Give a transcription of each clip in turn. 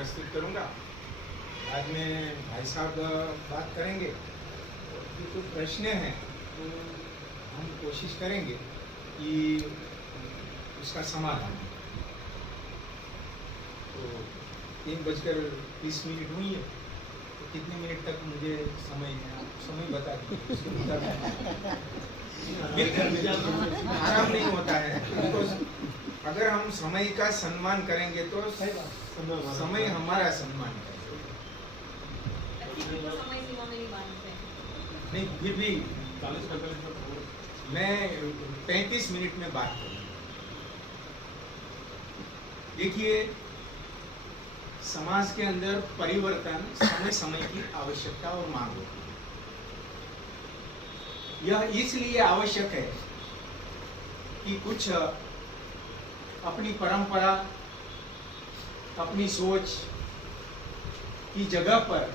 प्रस्तुत करूंगा। बाद में भाई साहब बात करेंगे। जो तो प्रश्न हैं तो हम कोशिश करेंगे कि उसका समाधान हो। तो 3:20 हुई है, तो कितने मिनट तक मुझे समय बता दीजिए। आराम नहीं होता है, बिकॉज अगर हम समय का सम्मान करेंगे तो समय हमारा सम्मान करेगा। नहीं, फिर भी 40-45 मैं 35 मिनट में बात करूँगा। देखिए, समाज के अंदर परिवर्तन समय समय की आवश्यकता और मांग होती है। यह इसलिए आवश्यक है कि कुछ अपनी परंपरा, अपनी सोच की जगह पर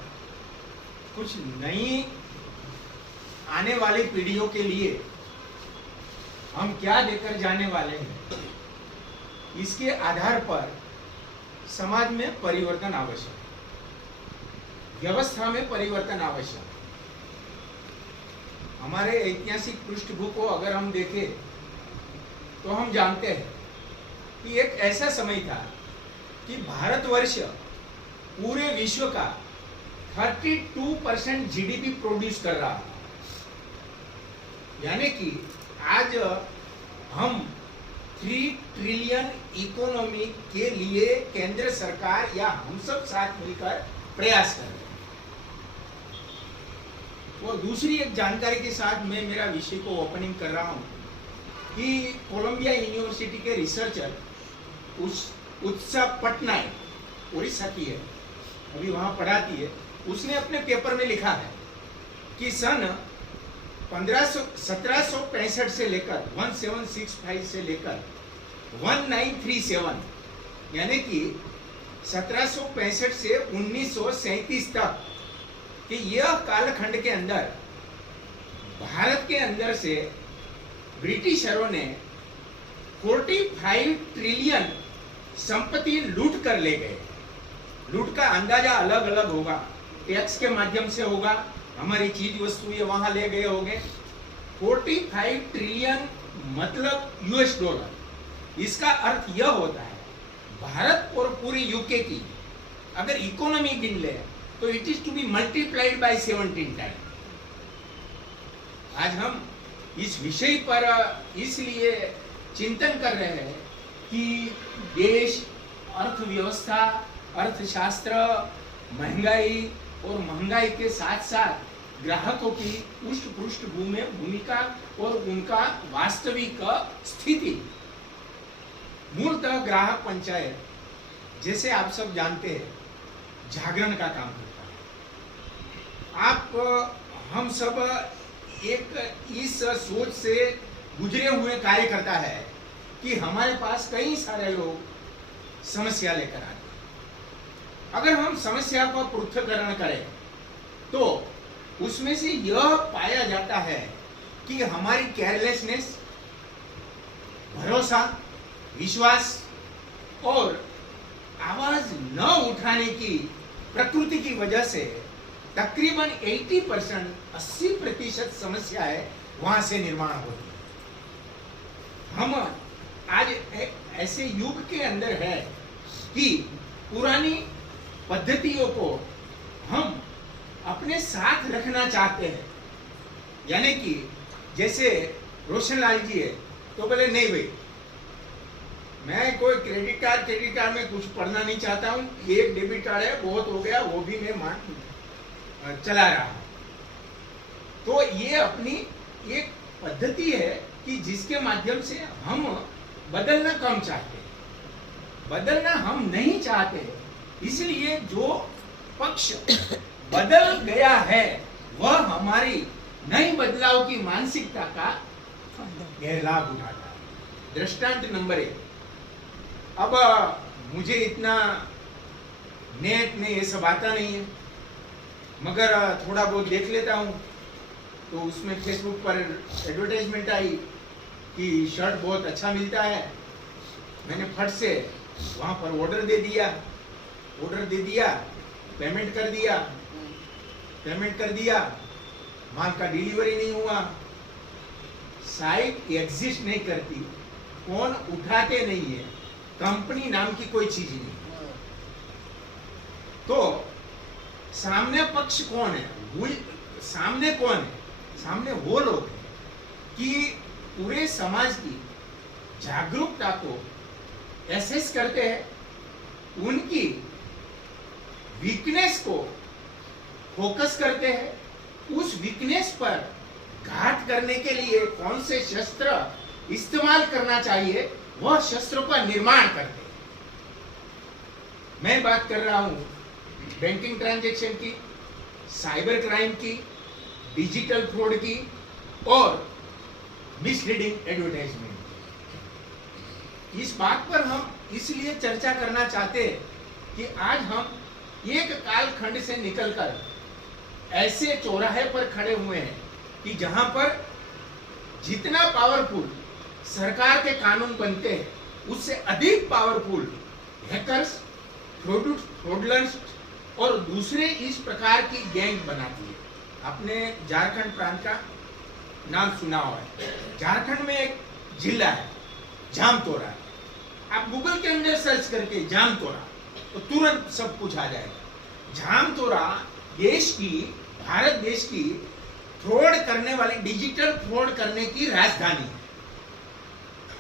कुछ नई आने वाली पीढ़ियों के लिए हम क्या देकर जाने वाले हैं, इसके आधार पर समाज में परिवर्तन आवश्यक है, व्यवस्था में परिवर्तन आवश्यक है। हमारे ऐतिहासिक पृष्ठभूमि को अगर हम देखें तो हम जानते हैं कि एक ऐसा समय था कि भारतवर्ष पूरे विश्व का 32% जीडीपी प्रोड्यूस कर रहा था। यानी कि आज हम 3 ट्रिलियन इकोनॉमी के लिए केंद्र सरकार या हम सब साथ मिलकर प्रयास कर रहे हैं। और दूसरी एक जानकारी के साथ मैं मेरा विषय को ओपनिंग कर रहा हूं कि कोलंबिया यूनिवर्सिटी के रिसर्चर उत्सा पटनायक, उड़ीसा की है, अभी वहां पढ़ाती है, उसने अपने पेपर में लिखा है कि सन 1765 से लेकर 1765 से लेकर 1937 यानी कि 1765 से 1937 तक कि यह कालखंड के अंदर भारत के अंदर से ब्रिटिशरों ने 45 ट्रिलियन संपत्ति लूट कर ले गए। लूट का अंदाजा अलग अलग होगा, टैक्स के माध्यम से होगा, हमारी चीज वस्तुएं वहां ले गए होंगे। 45 ट्रिलियन मतलब यूएस डॉलर। इसका अर्थ यह होता है भारत और पूरी यूके की अगर इकोनॉमी गिन ले तो it is to be multiplied by 17 time. आज हम इस विषय पर इसलिए चिंतन कर रहे हैं कि देश, अर्थव्यवस्था, अर्थशास्त्र, महंगाई और महंगाई के साथ साथ ग्राहकों की पृष्ठभूमि में भूमिका और उनका वास्तविक स्थिति। मूलतः ग्राहक पंचायत जैसे आप सब जानते हैं जागरण का काम करता है। हम सब एक इस सोच से गुजरे हुए कार्यकर्ता है कि हमारे पास कई सारे लोग समस्या लेकर आते हैं। अगर हम समस्या का पृथक्करण करें तो उसमें से यह पाया जाता है कि हमारी केयरलेसनेस, भरोसा, विश्वास और आवाज न उठाने की प्रकृति की वजह से तकरीबन 80% समस्या है वहां से निर्माण होती है। हम आज ऐसे युग के अंदर है कि पुरानी पद्धतियों को हम अपने साथ रखना चाहते हैं। यानी कि जैसे रोशनलाल जी है तो बोले नहीं भाई, मैं कोई क्रेडिट कार्ड में कुछ पढ़ना नहीं चाहता हूँ, एक डेबिट कार्ड है बहुत हो गया, वो भी मैं चला रहा हूँ। तो ये अपनी एक पद्धति है कि जिसके माध्यम से हम बदलना कम चाहते हैं, बदलना हम नहीं चाहते। इसलिए जो पक्ष बदल गया है वह हमारी नई बदलाव की मानसिकता का गैर लाभ उठाता है। दृष्टांत नंबर 1, अब मुझे इतना नेट में ये सब आता नहीं है, मगर थोड़ा बहुत देख लेता हूँ। तो उसमें फेसबुक पर एडवर्टाइजमेंट आई कि शर्ट बहुत अच्छा मिलता है। मैंने फट से वहाँ पर ऑर्डर दे दिया ऑर्डर दे दिया, पेमेंट कर दिया, माल का डिलीवरी नहीं हुआ, साइट एग्जिस्ट नहीं करती, फोन उठाते नहीं है, कंपनी नाम की कोई चीज नहीं, तो सामने पक्ष कौन है? सामने कौन है? सामने वो लोग हैं कि पूरे समाज की जागरूकता को एसेस करते हैं, उनकी वीकनेस को फोकस करते हैं, उस वीकनेस पर घात करने के लिए कौन से शस्त्र इस्तेमाल करना चाहिए, वह शस्त्रों का निर्माण करते हैं। मैं बात कर रहा हूं बैंकिंग ट्रांजैक्शन की, साइबर क्राइम की, डिजिटल फ्रॉड की और मिसलीडिंग एडवर्टाइजमेंट। इस बात पर हम इसलिए चर्चा करना चाहते हैं कि आज हम एक कालखंड से निकलकर ऐसे चौराहे पर खड़े हुए हैं कि जहां पर जितना पावरफुल सरकार के कानून बनते हैं, उससे अधिक पावरफुल हैकर्स, फ्रॉडलर्स और दूसरे इस प्रकार की गैंग बनाती है। आपने झारखंड प्रांत का नाम सुना हुआ है। झारखंड में एक जिला है जामतोरा, आप गूगल के अंदर सर्च करके जामतोरा तो तुरंत सब कुछ आ जाएगा। जामतोरा भारत देश की फ्रॉड करने वाली, डिजिटल फ्रॉड करने की राजधानी है।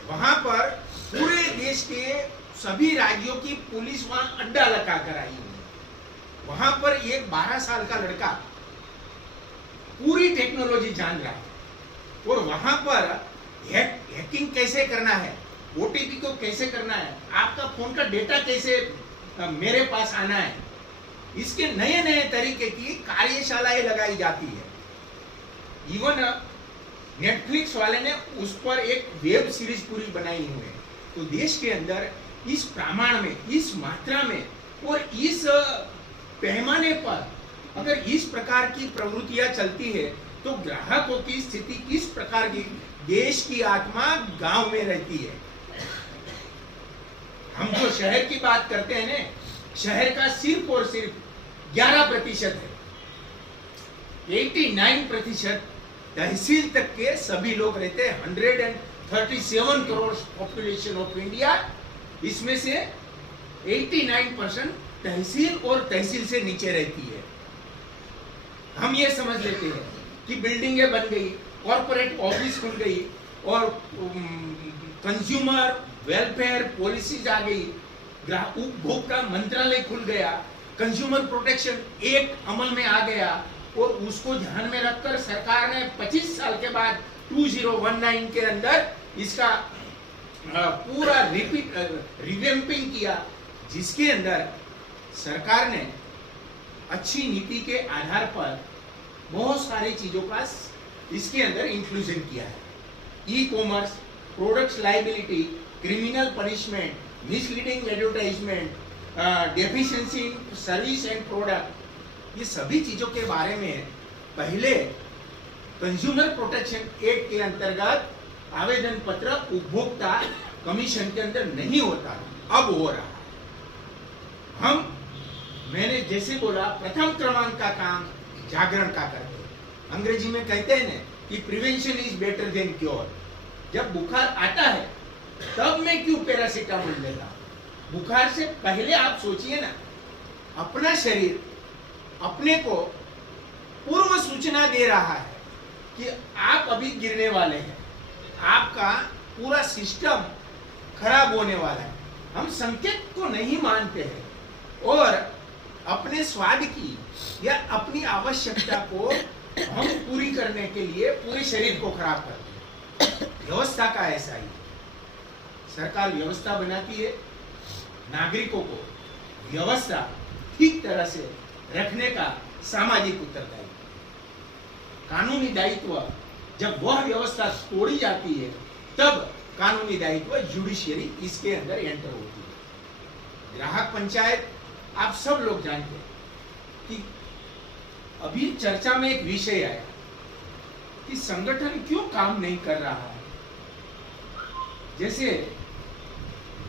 वहां पर पूरे देश के सभी राज्यों की पुलिस वहां अड्डा लगा कर आई हुई है। वहां पर एक 12 साल का लड़का पूरी टेक्नोलॉजी जान रहा है और वहां पर हैकिंग कैसे करना है, ओटीपी को कैसे करना है, आपका फोन का डेटा कैसे मेरे पास आना है, इसके नए नए तरीके की कार्यशालाएं लगाई जाती है। इवन नेटफ्लिक्स वाले ने उस पर एक वेब सीरीज पूरी बनाई हुई है। तो देश के अंदर इस प्रमाण में, इस मात्रा में और इस पैमाने पर अगर इस प्रकार की प्रवृत्तियां चलती है तो ग्राहकों की स्थिति किस प्रकार की, देश की आत्मा गांव में रहती है। हम जो शहर की बात करते हैं ना, शहर का सिर्फ और सिर्फ 11% है, 89% तहसील तक के सभी लोग रहते हैं। 137 करोड़ पॉपुलेशन ऑफ इंडिया, इसमें से 89% तहसील और तहसील से नीचे रहती है। हम ये समझ लेते हैं कि बिल्डिंगें बन गई, कॉर्पोरेट ऑफिस खुल गई और कंज्यूमर वेलफेयर पॉलिसीज आ गई, उपभोक्ता मंत्रालय खुल गया, कंज्यूमर प्रोटेक्शन एक्ट अमल में आ गया और उसको ध्यान में रखकर सरकार ने 25 साल के बाद 2019 के अंदर इसका पूरा रिवैम्पिंग किया, जिसके अंदर सरकार ने अच्छी नीति के आधार पर बहुत सारी चीजों का इसके अंदर इंक्लूजन किया है। E commerce, products liability, criminal punishment, misleading advertisement, deficiency in service and product, ये सभी चीजों के बारे में पहले कंज्यूमर प्रोटेक्शन एक्ट के अंतर्गत आवेदन पत्र उपभोक्ता कमीशन के अंदर नहीं होता, अब हो रहा है। मैंने जैसे बोला, प्रथम क्रमांक का काम जागरण का करते हैं। अंग्रेजी में कहते हैं ना कि prevention is better than cure. जब बुखार आता है तब मैं क्यों पैरासीटामोल लेता, बुखार से पहले आप सोचिए ना, अपना शरीर अपने को पूर्व सूचना दे रहा है कि आप अभी गिरने वाले हैं, आपका पूरा सिस्टम खराब होने वाला है। हम संकेत को नहीं मानते हैं और अपने स्वाद की या अपनी आवश्यकता को हम पूरी करने के लिए पूरे शरीर को खराब करते हैं। व्यवस्था का ऐसा ही, सरकार व्यवस्था बनाती है, नागरिकों को व्यवस्था ठीक तरह से रखने का सामाजिक उत्तरदायित्व, कानूनी दायित्व। जब वह व्यवस्था तोड़ी जाती है तब कानूनी दायित्व जुडिशियरी इसके अंदर एंटर होती है। ग्राहक पंचायत आप सब लोग जानते हैं कि अभी चर्चा में एक विषय आया कि संगठन क्यों काम नहीं कर रहा है। जैसे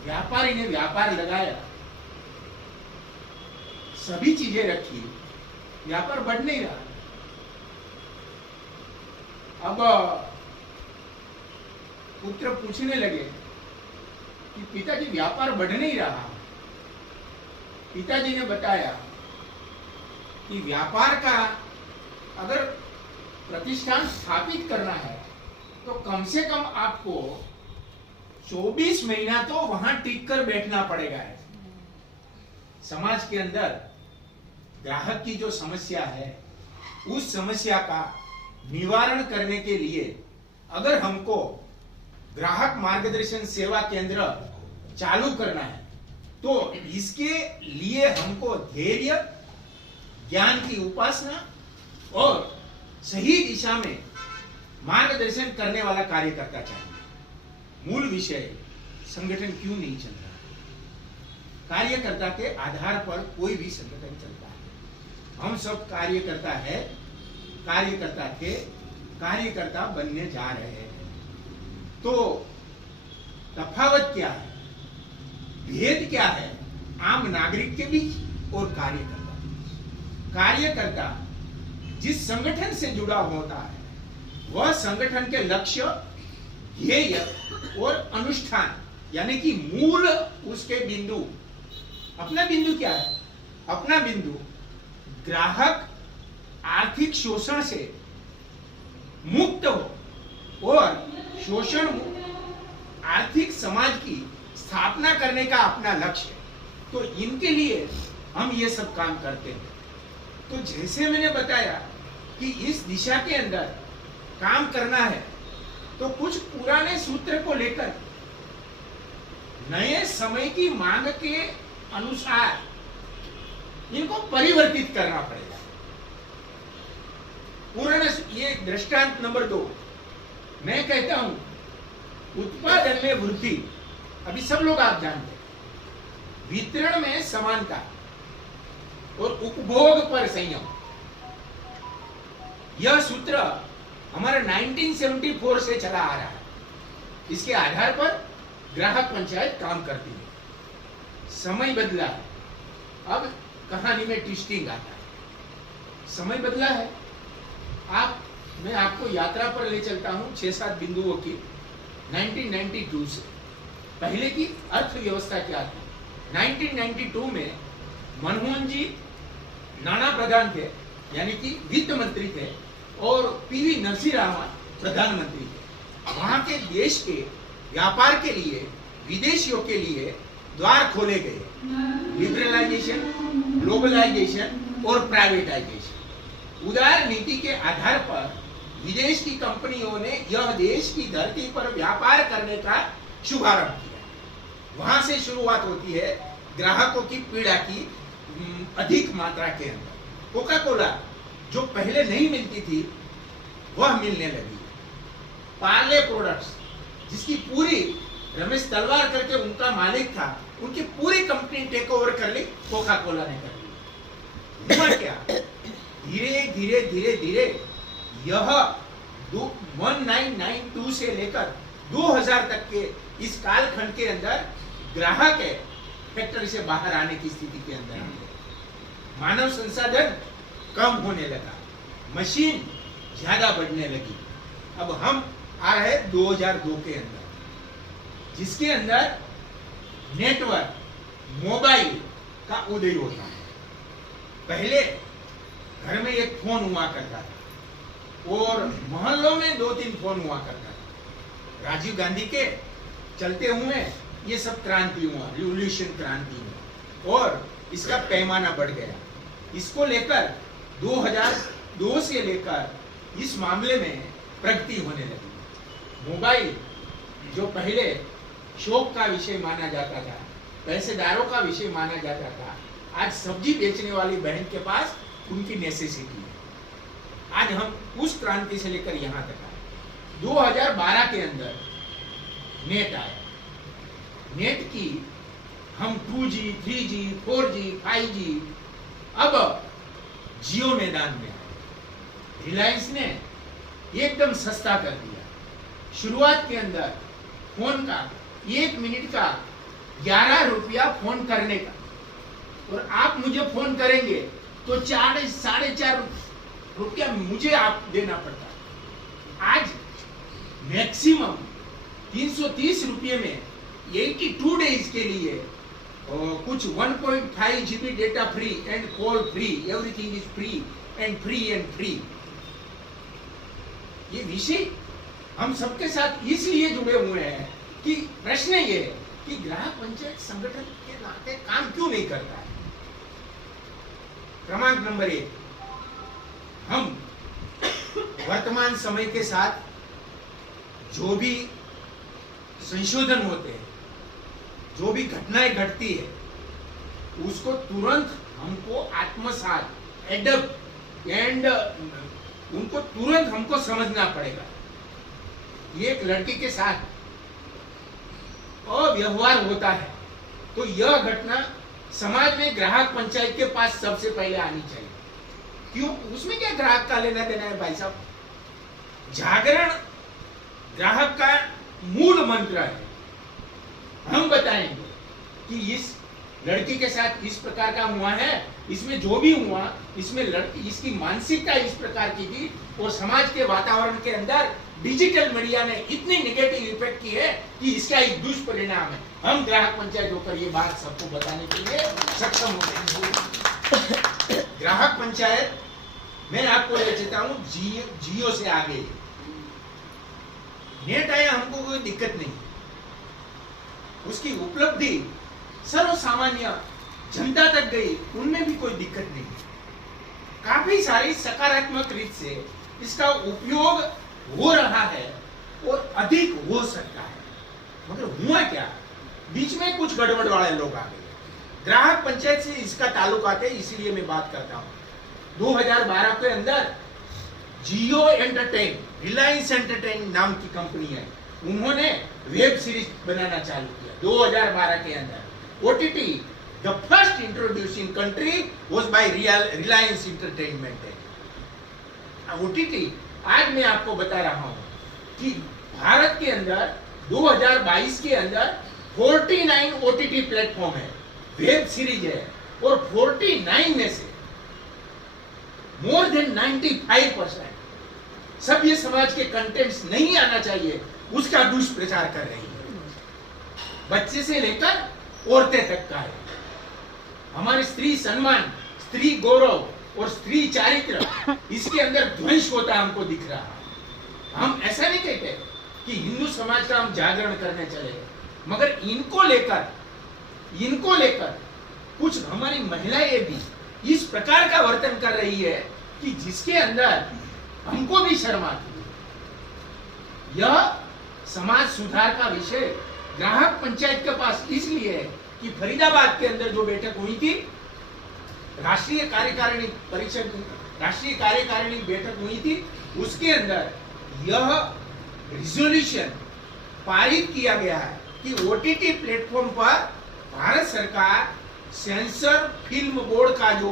व्यापारी ने व्यापार लगाया सभी चीजें रखी, व्यापार बढ़ नहीं रहा। अब पुत्र पूछने लगे कि पिताजी व्यापार बढ़ नहीं रहा। पिताजी ने बताया कि व्यापार का अगर प्रतिष्ठान स्थापित करना है तो कम से कम आपको 24 महीना तो वहां टिक कर बैठना पड़ेगा। समाज के अंदर ग्राहक की जो समस्या है, उस समस्या का निवारण करने के लिए अगर हमको ग्राहक मार्गदर्शन सेवा केंद्र चालू करना है तो इसके लिए हमको धैर्य, ज्ञान की उपासना और सही दिशा में मार्गदर्शन करने वाला कार्यकर्ता चाहिए। मूल विषय संगठन क्यों नहीं चल रहा? कार्यकर्ता के आधार पर कोई भी संगठन चलता है। हम सब कार्यकर्ता है, कार्यकर्ता के कार्यकर्ता बनने जा रहे हैं। तो तफावत क्या है, भेद क्या है आम नागरिक के बीच और कार्यकर्ता के बीच? कार्यकर्ता जिस संगठन से जुड़ा होता है वह संगठन के लक्ष्य, ध्येय और अनुष्ठान यानी कि मूल उसके बिंदु। अपना बिंदु क्या है? अपना बिंदु ग्राहक आर्थिक शोषण से मुक्त हो और शोषण मुक्त आर्थिक समाज की स्थापना करने का अपना लक्ष्य है। तो इनके लिए हम ये सब काम करते हैं। तो जैसे मैंने बताया कि इस दिशा के अंदर काम करना है तो कुछ पुराने सूत्र को लेकर नए समय की मांग के अनुसार इनको परिवर्तित करना पड़ेगा। पुराना ये दृष्टांत नंबर 2 मैं कहता हूं उत्पादन में वृद्धि, अभी सब लोग आप जानते हैं, वितरण में समानता और उपभोग पर संयम। यह सूत्र हमारा 1974 से चला आ रहा है। इसके आधार पर ग्राहक पंचायत काम करती है। समय बदला है, अब कहानी में ट्विस्टिंग आता है। समय बदला है। मैं आपको यात्रा पर ले चलता हूं 6-7 बिंदुओं की। 1992 से पहले की अर्थव्यवस्था क्या थी? 1992 में मनमोहन जी नाना प्रधान थे, यानी कि वित्त मंत्री थे, और पीवी नरसिंह रावत प्रधानमंत्री थे। वहां के देश के व्यापार के लिए, विदेशियों के लिए द्वार खोले गए। लिबरलाइजेशन, ग्लोबलाइजेशन और प्राइवेटाइजेशन। उदार नीति के आधार पर विदेश की कंपनियों ने यह देश की धरती पर व्यापार करने का शुभारंभ किया। वहां से शुरुआत होती है ग्राहकों की पीड़ा की अधिक मात्रा के अंदर। कोका कोला जो पहले नहीं मिलती थी वह मिलने लगी। पार्ले प्रोडक्ट्स जिसकी पूरी रमेश तलवार करके उनका मालिक था, उनकी पूरी कंपनी टेक ओवर कर ली, कोका कोला ने कर ली। हुआ क्या? धीरे धीरे धीरे धीरे यह 1992 से लेकर 2000 तक के इस कालखंड के अंदर ग्राहक है फैक्ट्री से बाहर आने की स्थिति के अंदर आ गए। मानव संसाधन कम होने लगा, मशीन ज्यादा बढ़ने लगी। अब हम आ रहे हैं 2002 के अंदर, जिसके अंदर नेटवर्क, मोबाइल का उदय होता है। पहले घर में एक फोन हुआ करता था और मोहल्लों में 2-3 फोन हुआ करता था। राजीव गांधी के चलते हुए ये सब क्रांति हुआ, रिवोल्यूशन क्रांति हुआ और इसका पैमाना बढ़ गया। इसको लेकर 2002 से लेकर इस मामले में प्रगति होने लगी। मोबाइल जो पहले शौक का विषय माना जाता था, पैसेदारों का विषय माना जाता था, आज सब्जी बेचने वाली बहन के पास उनकी नेसेसिटी है। आज हम उस क्रांति से लेकर यहां तक आए। 2012 के अंदर नेट आया। नेट की हम 2G, 3G, 4G, 5G, अब जियो मैदान में आए। रिलायंस ने एकदम सस्ता कर दिया। शुरुआत के अंदर फोन का 1 मिनट का 11 रुपया फोन करने का, और आप मुझे फोन करेंगे तो 4-4.5 रुपया मुझे आप देना पड़ता है। आज मैक्सिमम 330 रुपये में 82 डेज के लिए कुछ 1.5 GB data free and call free, everything is free and free. ये विषय हम सबके साथ इसलिए जुड़े हुए हैं कि प्रश्न ये है कि ग्राहक पंचायत संगठन के नाते काम क्यों नहीं करता है। क्रमांक नंबर 1, हम वर्तमान समय के साथ जो भी संशोधन होते हैं, जो भी घटनाएं घटती है, उसको तुरंत हमको आत्मसात एडप्ट एंड उनको तुरंत हमको समझना पड़ेगा। एक लड़की के साथ अव्यवहार होता है तो यह घटना समाज में ग्राहक पंचायत के पास सबसे पहले आनी चाहिए। क्यों? उसमें क्या ग्राहक का लेना देना है भाई साहब? जागरण ग्राहक का मूल मंत्र है। हम बताएंगे कि इस लड़की के साथ इस प्रकार का हुआ है, इसमें जो भी हुआ, इसमें लड़की इसकी मानसिकता इस प्रकार की थी और समाज के वातावरण के अंदर डिजिटल मीडिया ने इतनी नेगेटिव इफेक्ट की है कि इसका एक दुष्परिणाम है। हम ग्राहक पंचायत होकर ये बात सबको बताने के लिए सक्षम होते हैं। ग्राहक पंचायत मैं आपको ले चलता हूँ जियो से आगे। नेट आया, हमको कोई दिक्कत नहीं, उसकी उपलब्धि सर्वसामान्य जनता तक गई, उनमें भी कोई दिक्कत नहीं। काफी सारी सकारात्मक रीत से इसका उपयोग हो रहा है और अधिक हो सकता है। मगर हुआ क्या, बीच में कुछ गड़बड़ वाले लोग आ गए। ग्राहक पंचायत से इसका ताल्लुकात है, इसीलिए मैं बात करता हूं। 2012 के अंदर जियो एंटरटेन, रिलायंस एंटरटेन नाम की कंपनी है, उन्होंने वेब सीरीज बनाना चालू किया 2012 के अंदर। OTT the first introducing country was by Reliance entertainment. OTT आज मैं आपको बता रहा हूं कि भारत के अंदर 2022 के अंदर 49 ओटीटी प्लेटफॉर्म है, वेब सीरीज है, और 49 में से मोर देन 95% सब ये समाज के कंटेंट्स नहीं आना चाहिए उसका दुष्प्रचार कर रही है। बच्चे से लेकर औरतें तक का है। हमारे स्त्री सम्मान, स्त्री गौरव और स्त्री चारित्र, इसके अंदर ध्वंस होता हमको दिख रहा है। हम ऐसा नहीं कहते कि हिंदू समाज का हम जागरण करने चले, मगर इनको लेकर कुछ हमारी महिलाएं भी इस प्रकार का वर्तन कर रही है कि जिसके अंदर हमको भी शर्म आती है। यह समाज सुधार का विषय ग्राहक पंचायत के पास इसलिए है कि फरीदाबाद के अंदर जो बैठक हुई थी, राष्ट्रीय कार्यकारिणी बैठक हुई थी, उसके अंदर यह रिजोल्यूशन पारित किया गया है कि ओटीटी प्लेटफॉर्म पर भारत सरकार सेंसर फिल्म बोर्ड का जो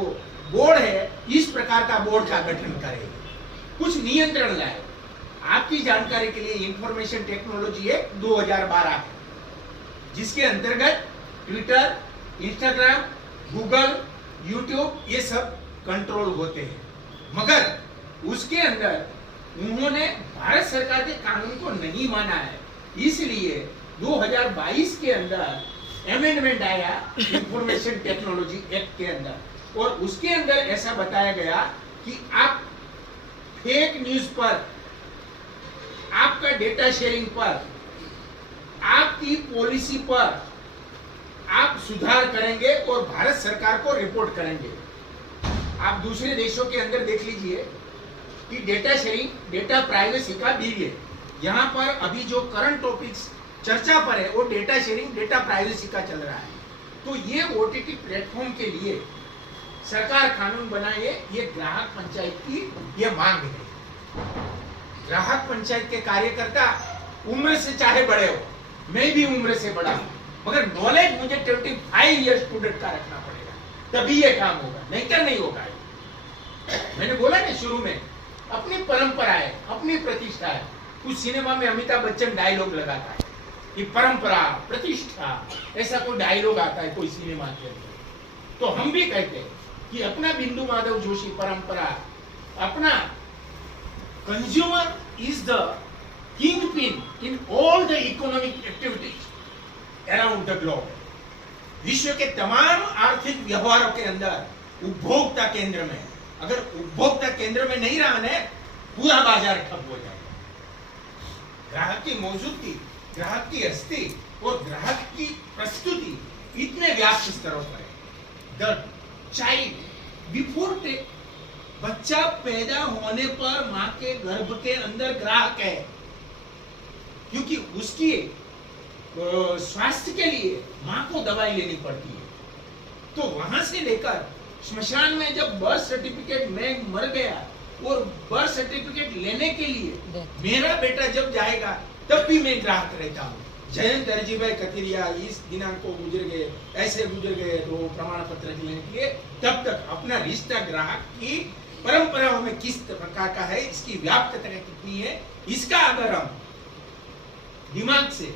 बोर्ड है, इस प्रकार का बोर्ड का गठन करेगी, कुछ नियंत्रण लाए। आपकी जानकारी के लिए इंफॉर्मेशन टेक्नोलॉजी एक्ट 2012 है, जिसके अंतर्गत ट्विटर, इंस्टाग्राम, गूगल, यूट्यूब ये सब कंट्रोल होते हैं। मगर उसके अंदर उन्होंने भारत सरकार के कानून को नहीं माना है, इसलिए 2022 के अंदर अमेंडमेंट आया इंफॉर्मेशन टेक्नोलॉजी एक्ट के अंदर, और उसके अंदर ऐसा बताया गया कि आप फेक न्यूज पर, आपका डेटा शेयरिंग पर, आपकी पॉलिसी पर आप सुधार करेंगे और भारत सरकार को रिपोर्ट करेंगे। आप दूसरे देशों के अंदर देख लीजिए कि डेटा शेयरिंग, डेटा प्राइवेसी का बिल है। यहाँ पर अभी जो करंट टॉपिक्स चर्चा पर है वो डेटा शेयरिंग, डेटा प्राइवेसी का चल रहा है। तो ये ओटीटी प्लेटफॉर्म के लिए सरकार कानून बनाए, ये ग्राहक पंचायत की ये मांग है। ग्राहक पंचायत के कार्यकर्ता उम्र से चाहे बड़े हो, मैं भी उम्र से बड़ा हूं, मगर नॉलेज मुझे 25 ईयर स्टूडेंट का रखना पड़ेगा, तभी ये काम होगा, नहीं कर नहीं होगा। मैंने बोला ना शुरू में, अपनी परंपरा है, अपनी प्रतिष्ठा है। कुछ सिनेमा में अमिताभ बच्चन डायलॉग लगाता है कि परंपरा, प्रतिष्ठा, ऐसा कोई डायलॉग आता है कोई सिनेमा के अंदर। तो हम भी कहते हैं कि अपना बिंदु माधव जोशी परंपरा, अपना consumer is the king pin in all the economic activities around the globe. विश्व के तमाम आर्थिक व्यवहारों के अंदर उपभोक्ता केंद्र में, अगर उपभोक्ता केंद्र में नहीं रहा है, पूरा बाजार ठप हो जाएगा। ग्राहक की मौजूदगी, ग्राहक की हस्ती और ग्राहक की प्रस्तुति इतने व्याप्त स्तरों पर है। द चाइल्ड बिफोर टेक, बच्चा पैदा होने पर मां के गर्भ के अंदर ग्राहक है, क्योंकि उसकी स्वास्थ्य के लिए मां को दवाई लेनी पड़ती है। तो वहां से लेकर श्मशान में जब बर्थ सर्टिफिकेट में मर गया और बर्थ सर्टिफिकेट लेने के लिए मेरा बेटा जब जाएगा, तब भी मैं ग्राहक रहता हूँ। जयंत दर्जी भाई कथिरिया इस दिनांक को गुजर गए, ऐसे गुजर गए, तो प्रमाण पत्र लेने के लिए तब तक अपना रिश्ता ग्राहक की परंपराओं में किस प्रकार का है, इसकी व्याप्तता कितनी है, इसका अगर हम दिमाग से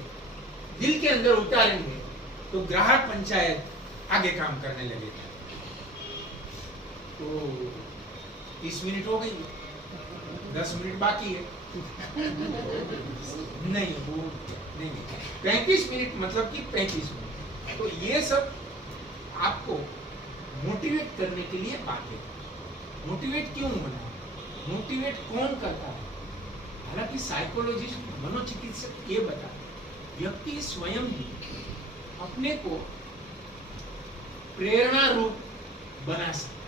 दिल के अंदर उतारेंगे तो ग्राहक पंचायत आगे काम करने लगेगा। तो 30 मिनट हो गई, 10 मिनट बाकी है। नहीं वो नहीं, 35 मिनट मतलब कि 35 मिनट। तो ये सब आपको मोटिवेट करने के लिए बातें। मोटिवेट क्यों बना, मोटिवेट कौन करता है? हालांकि साइकोलॉजिस्ट, मनोचिकित्सक ये बता, व्यक्ति स्वयं ही अपने को प्रेरणा रूप बना सकता,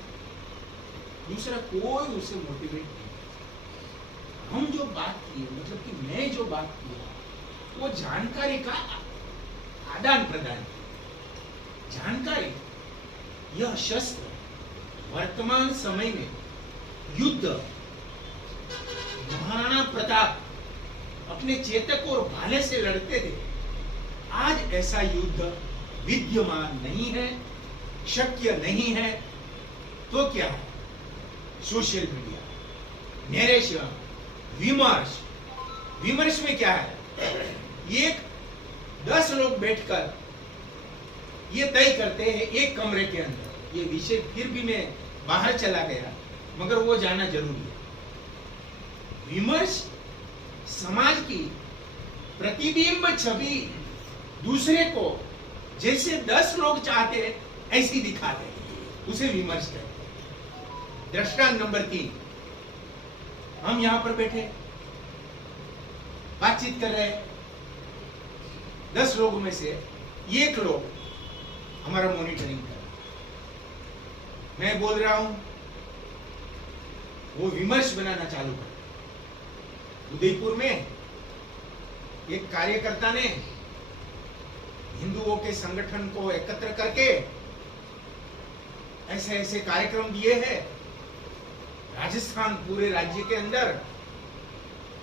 दूसरा कोई उसे मोटिवेट नहीं। हम जो बात की, मतलब कि मैं जो बात किया, वो जानकारी का आदान प्रदान। जानकारी यह शस्त्र वर्तमान समय में युद्ध, महाराणा प्रताप अपने चेतक और भाले से लड़ते थे, आज ऐसा युद्ध विद्यमान नहीं है, शक्य नहीं है। तो क्या है? सोशल मीडिया, नरेशन, विमर्श। विमर्श में क्या है? एक 10 लोग बैठकर ये तय करते हैं एक कमरे के अंदर, ये विषय फिर भी मैं बाहर चला गया, मगर वो जाना जरूरी है। विमर्श समाज की प्रतिबिंब छवि दूसरे को जैसे 10 लोग चाहते हैं ऐसी दिखाते हैं, उसे विमर्श कहते हैं। दृष्टांत नंबर 3, हम यहां पर बैठे बातचीत कर रहे हैं, 10 लोगों में से 1 लोग हमारा मॉनिटरिंग कर रहा है। मैं बोल रहा हूं, वो विमर्श बनाना चालू कर। उदयपुर में एक कार्यकर्ता ने हिंदुओं के संगठन को एकत्र करके ऐसे ऐसे कार्यक्रम दिए हैं, राजस्थान पूरे राज्य के अंदर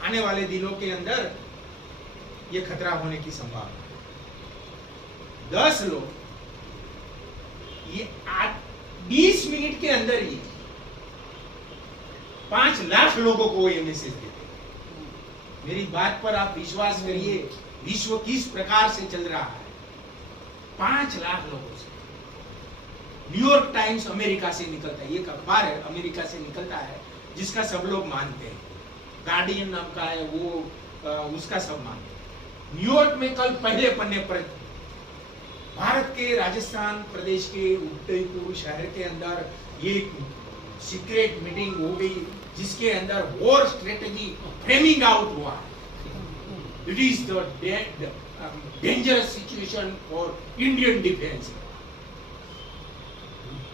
आने वाले दिनों के अंदर ये खतरा होने की संभावना है। 10 लोग ये 20 मिनट के अंदर ही 5 लाख लोगों को ये मैसेज देते। मेरी बात पर आप विश्वास करिए, विश्व किस प्रकार से चल रहा है। 5 लाख लोगों से। न्यूयॉर्क टाइम्स अमेरिका से निकलता है, एक अखबार है अमेरिका से निकलता है, जिसका सब लोग मानते हैं। गार्डियन नाम का है वो, उसका सब मानते हैं। न्यूयॉर्क में कल पहले पन्ने पर भारत के राजस्थान प्रदेश के उदयपुर शहर के अंदर ये सीक्रेट मीटिंग हो गई, जिसके अंदर वॉर स्ट्रेटेजी फ्रेमिंग आउट हुआ है। It is the dangerous situation for Indian defence.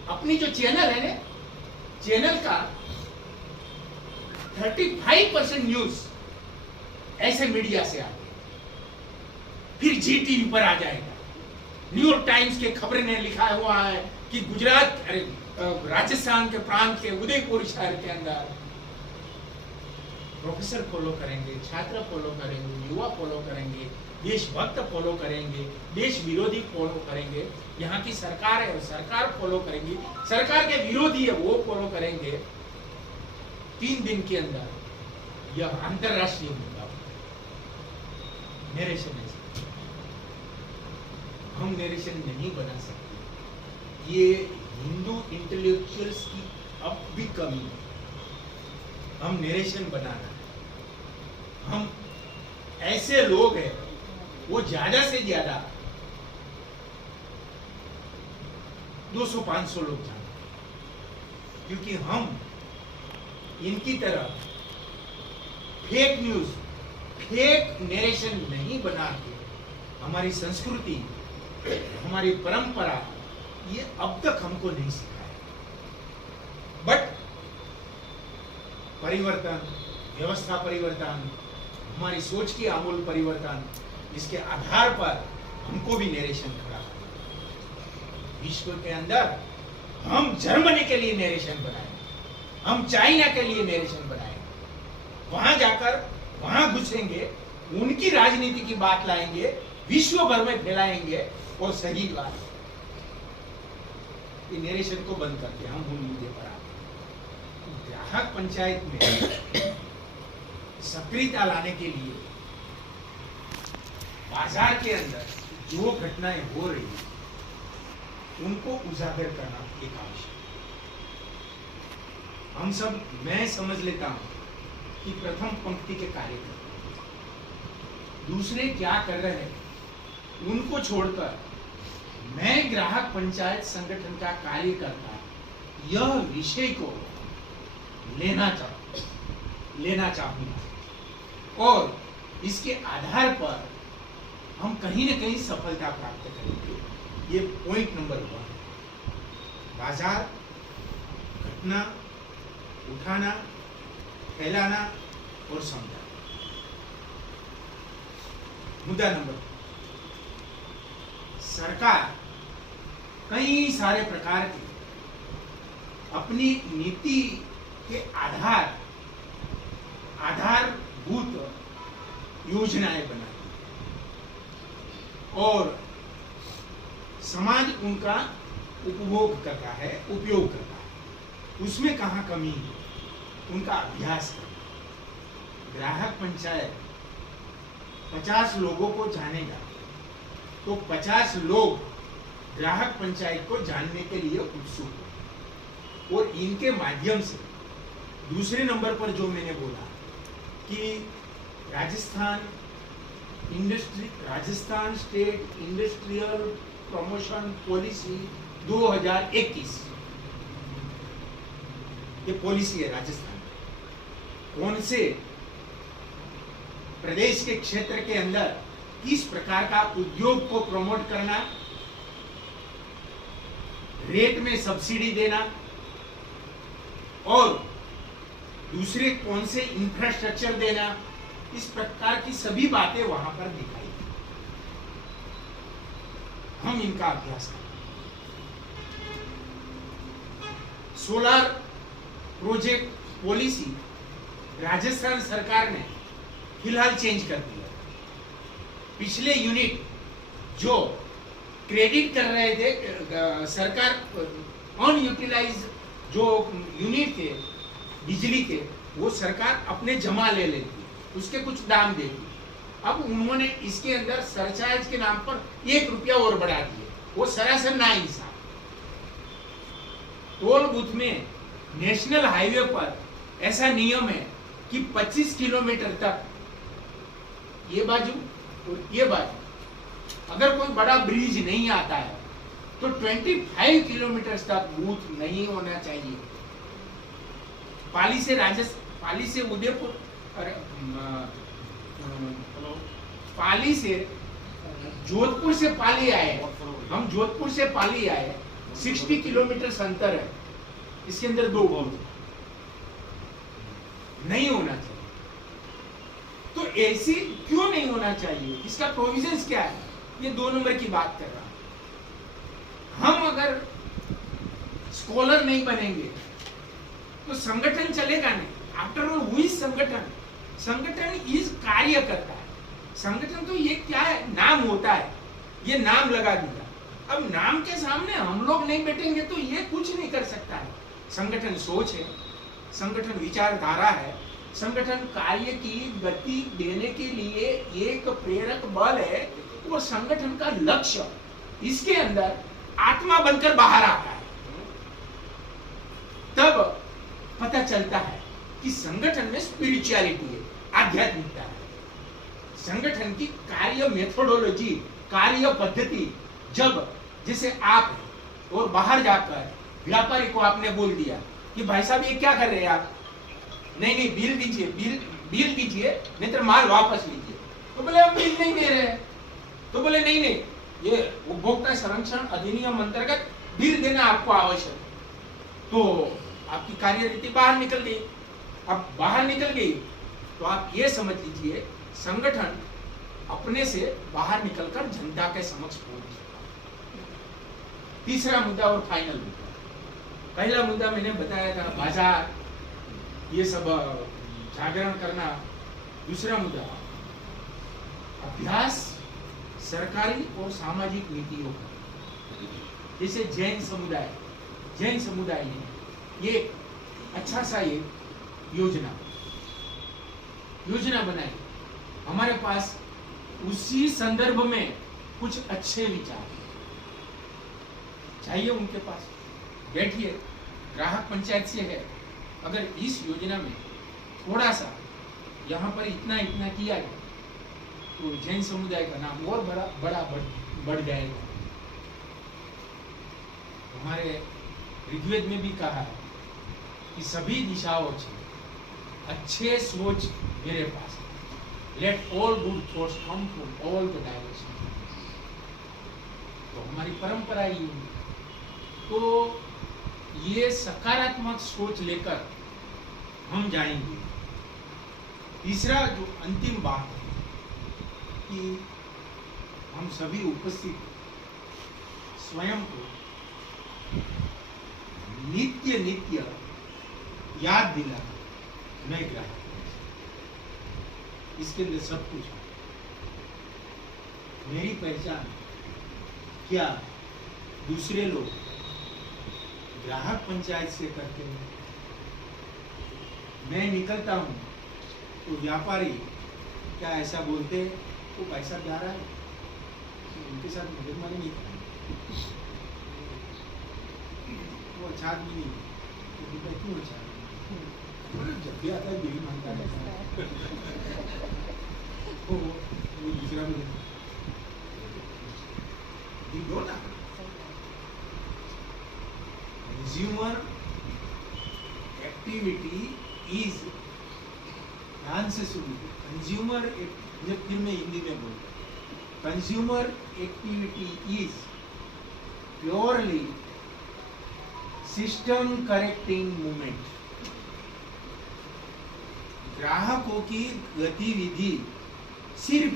अपनी जो चैनल है ना, चैनल का 35% न्यूज ऐसे मीडिया से आती है, फिर जी टीवी पर आ जाएगा। न्यूयॉर्क टाइम्स के खबरें ने लिखा हुआ है कि गुजरात, राजस्थान के प्रांत के उदयपुर शहर के अंदर प्रोफेसर फॉलो करेंगे, छात्र फॉलो करेंगे, युवा फॉलो करेंगे, देशभक्त फॉलो करेंगे, देश विरोधी फॉलो करेंगे, यहाँ की सरकार है सरकार फॉलो करेंगी, सरकार के विरोधी है वो फॉलो करेंगे। 3 दिन के अंदर यह अंतरराष्ट्रीय मुद्दा। नरेशन हम नरेशन नहीं बना सकते, ये हिंदू इंटेलेक्चुअल्स की अब भी कमी है। हम नरेशन बनाना है, हम ऐसे लोग हैं, वो ज्यादा से ज्यादा 200-500 लोग जानते हैं, क्योंकि हम इनकी तरह फेक न्यूज, फेक नरेशन नहीं बना के हमारी संस्कृति, हमारी परंपरा, ये अब तक हमको नहीं सिखाया। बट परिवर्तन, व्यवस्था परिवर्तन, हमारी सोच की आमूल परिवर्तन, इसके आधार पर हमको भी नरेशन खड़ा करना। विश्व के अंदर हम जर्मनी के लिए नरेशन बनाए, हम चाइना के लिए नरेशन बनाए, वहां जाकर वहां घुसेंगे, उनकी राजनीति की बात लाएंगे, विश्व भर में फैलाएंगे, और सही बात ये नरेशन को बंद करके हम मूल मुद्दे पर आते हैं। ग्राहक पंचायत में सक्रियता लाने के लिए बाजार के अंदर जो घटनाएं हो रही है उनको उजागर करना एक आवश्यक है। हम सब, मैं समझ लेता हूं कि प्रथम पंक्ति के कार्यकर्ता दूसरे क्या कर रहे हैं उनको छोड़कर मैं ग्राहक पंचायत संगठन का कार्यकर्ता यह विषय को लेना चाहूंगा, और इसके आधार पर हम कहीं न कहीं सफलता प्राप्त करेंगे। ये पॉइंट नंबर 1, बाजार, घटना उठाना, फैलाना और समझाना। मुद्दा नंबर 2, सरकार कई सारे प्रकार की अपनी नीति के आधारभूत योजनाएं बनाती और समाज उनका उपभोग करता है, उपयोग करता है। उसमें कहाँ कमी है उनका अभ्यास करना। ग्राहक पंचायत 50 लोगों को जानेगा तो 50 लोग ग्राहक पंचायत को जानने के लिए उत्सुक हैं, और इनके माध्यम से दूसरे नंबर पर जो मैंने बोला कि Rajasthan state industrial promotion policy 2021, ये पॉलिसी है राजस्थान, कौन से प्रदेश के क्षेत्र के अंदर किस प्रकार का उद्योग को प्रमोट करना, रेट में सब्सिडी देना, और दूसरे कौन से इंफ्रास्ट्रक्चर देना, इस प्रकार की सभी बातें वहां पर दिखाई दी। हम इनका अभ्यास करें। सोलर प्रोजेक्ट पॉलिसी राजस्थान सरकार ने फिलहाल चेंज कर दी है। पिछले यूनिट जो क्रेडिट कर रहे थे सरकार, अनयूटिलाइज जो यूनिट थे बिजली के, वो सरकार अपने जमा ले लेती, उसके कुछ दाम देती। अब उन्होंने इसके अंदर सरचार्ज के नाम पर 1 रुपया और बढ़ा दिए, वो सरासर नाइंसाफ। टोल बूथ में नेशनल हाईवे पर ऐसा नियम है कि 25 किलोमीटर तक ये बाजू और ये बाजू, अगर कोई बड़ा ब्रिज नहीं आता है तो 25 किलोमीटर तक बूथ नहीं होना चाहिए। पाली से उदयपुर, पाली से जोधपुर से पाली आए, हम जोधपुर से पाली आए, 60 किलोमीटर अंतर है, इसके अंदर 2 बूथ नहीं होना चाहिए। तो ऐसी क्यों नहीं होना चाहिए, इसका प्रोविजंस क्या है, ये 2 नंबर की बात कर रहा हूं। हम अगर स्कॉलर नहीं बनेंगे तो संगठन चलेगा नहीं। आफ्टर ऑल हुई संगठन इस कार्य करता है। संगठन तो ये क्या है, नाम होता है, ये नाम लगा दिया। अब नाम के सामने हम लोग नहीं बैठेंगे तो ये कुछ नहीं कर सकता है। संगठन सोच है, संगठन विचारधारा है, संगठन कार्य की गति देने के लिए एक प्रेरक बल है, और संगठन का लक्ष्य इसके अंदर आत्मा बनकर बाहर आता है। तब पता चलता है कि संगठन में स्पिरिचुअलिटी है, आध्यात्मिकता है। संगठन की कार्य मेथोडोलॉजी, कार्य पद्धति, जब जैसे आप और बाहर जाकर व्यापारी को आपने बोल दिया कि भाई साहब ये क्या कर रहे हैं आप, नहीं बिल दीजिए, बिल दीजिए, नहीं तो माल वापस लीजिए। तो बोले हम बिल नहीं दे रहे हैं। तो बोले नहीं, ये उपभोक्ता संरक्षण अधिनियम अंतर्गत बिल देना आपको आवश्यक। तो आपकी कार्यरीति बाहर निकल गई। अब बाहर निकल गई तो आप ये समझ लीजिए संगठन अपने से बाहर निकलकर जनता के समक्ष पहुंच चुका। तीसरा मुद्दा और फाइनल मुद्दा, पहला मुद्दा मैंने बताया था बाजार, ये सब जागरण करना। दूसरा मुद्दा अभ्यास सरकारी और सामाजिक नीतियों का। जैसे जैन समुदाय ने ये अच्छा सा ये योजना बनाई। हमारे पास उसी संदर्भ में कुछ अच्छे विचार चाहिए, उनके पास बैठिए, ग्राहक पंचायत से है, अगर इस योजना में थोड़ा सा यहाँ पर इतना किया गया तो जैन समुदाय का नाम और बड़ा बढ़ जाएगा। हमारे ऋग्वेद में भी कहा है कि सभी दिशाओं से अच्छे सोच मेरे पास है। Let all good thoughts come from all the direction. तो हमारी परंपरा ही है। तो ये सकारात्मक सोच लेकर हम जाएंगे। तीसरा जो अंतिम बात है कि हम सभी उपस्थित स्वयं को नित्य याद दिलाना, मैं ग्राहक, इसके अंदर सब कुछ है। मेरी पहचान क्या दूसरे लोग ग्राहक पंचायत से करते हैं। मैं निकलता हूं तो व्यापारी क्या ऐसा बोलते, वो पैसा जा रहा है, उनके साथ मददमारी नहीं करनी, वो अच्छा आदमी नहीं, तो क्यों अच्छा आदमी, जब भी आता है बिल मांगता है वो दूसरा भी दो ना। कंज्यूमर एक्टिविटी इज, ध्यान से सुनिए, कंज्यूमर, फिर मैं हिंदी में बोलता, consumer activity is purely system correcting movement. ग्राहकों की गतिविधि सिर्फ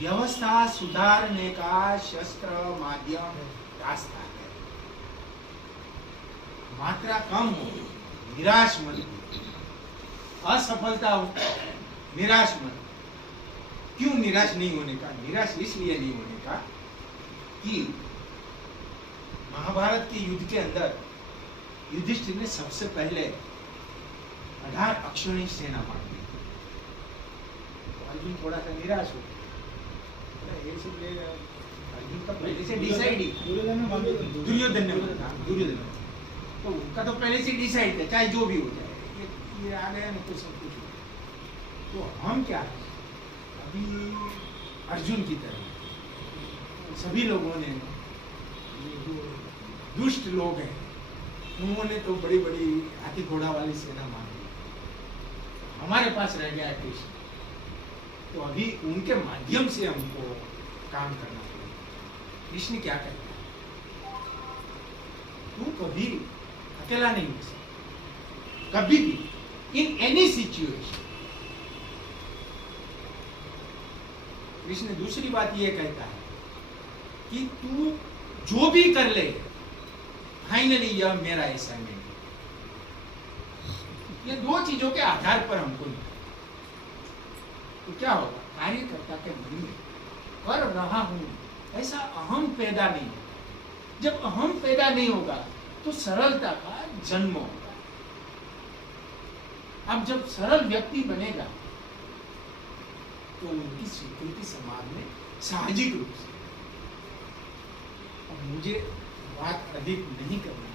व्यवस्था सुधारने का शस्त्र, माध्यम, रास्ता है। मात्रा कम हो, निराश मत हो, असफलता हो, निराश मत। क्यों निराश नहीं होने का? निराश इसलिए नहीं होने का कि महाभारत के युद्ध के अंदर युधिष्ठिर ने सबसे पहले 18 अक्षौहिणी सेना मार दी। अर्जुन थोड़ा सा निराश हो, अर्जुन का पहले से डिसाइड ही, दुर्योधन ने, तो उनका तो पहले से डिसाइड था, चाहे जो भी हो जाए, ये आ गया ना तो सब कुछ। तो हम क्या है, अभी अर्जुन की तरह सभी लोगों ने, जो दुष्ट लोग हैं, उन्होंने तो बड़ी बड़ी हाथी घोड़ा वाली सेना मार दी। हमारे पास रह गया कृष्ण, तो अभी उनके माध्यम से हमको काम करना पड़ेगा। कृष्ण क्या कहता है, तू कभी अकेला नहीं हो सकता, कभी भी, इन एनी सिचुएशन। कृष्ण दूसरी बात ये कहता है कि तू जो भी कर ले, फाइनली यह मेरा असाइनमेंट है। ये दो चीजों के आधार पर हमको तो क्या होगा, कार्यकर्ता के मन में कर रहा हूं ऐसा अहम पैदा नहीं होगा। जब अहम पैदा नहीं होगा तो सरलता का जन्म होगा। अब जब सरल व्यक्ति बनेगा तो उनकी स्वीकृति समाज में सामाजिक रूप से। अब मुझे बात अधिक नहीं करनी